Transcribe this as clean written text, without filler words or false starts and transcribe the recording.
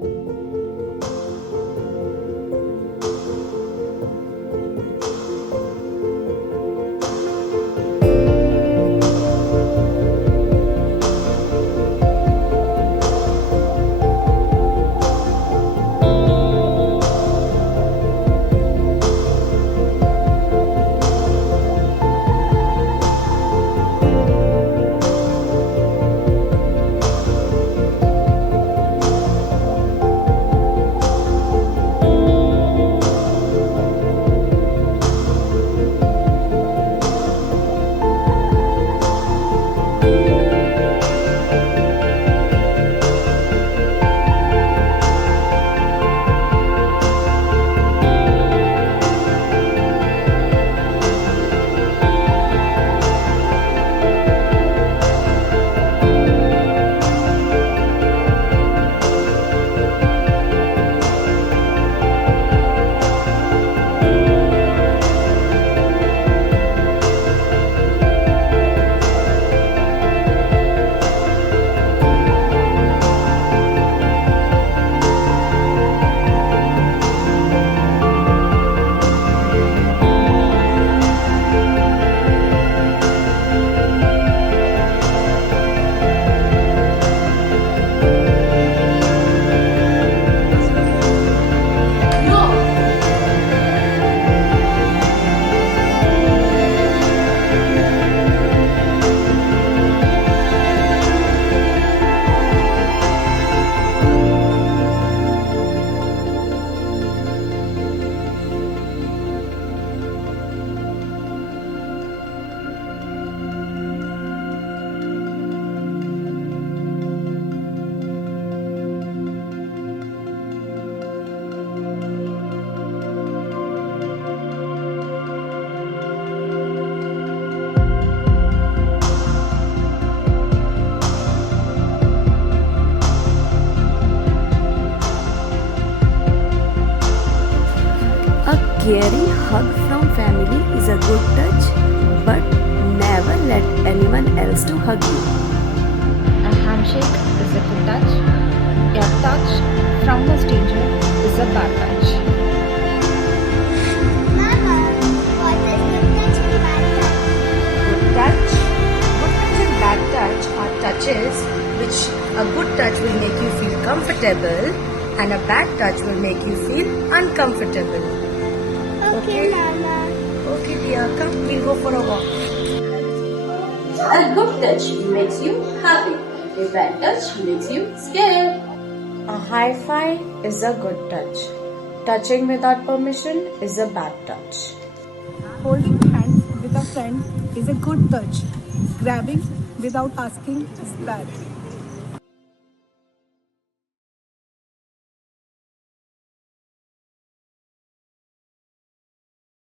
A caring hug from family is a good touch, but never let anyone else to hug you. A handshake is a good touch. A touch from a stranger is a bad touch. Mama, what is good touch and bad touch? Good touch and bad touch are touches which a good touch will make you feel comfortable and a bad touch will make you feel uncomfortable. Okay, Mama. Okay, dear, come, we'll go for a walk. A good touch makes you happy. A bad touch makes you scared. A high five is a good touch. Touching without permission is a bad touch. Holding hands with a friend is a good touch. Grabbing without asking is bad.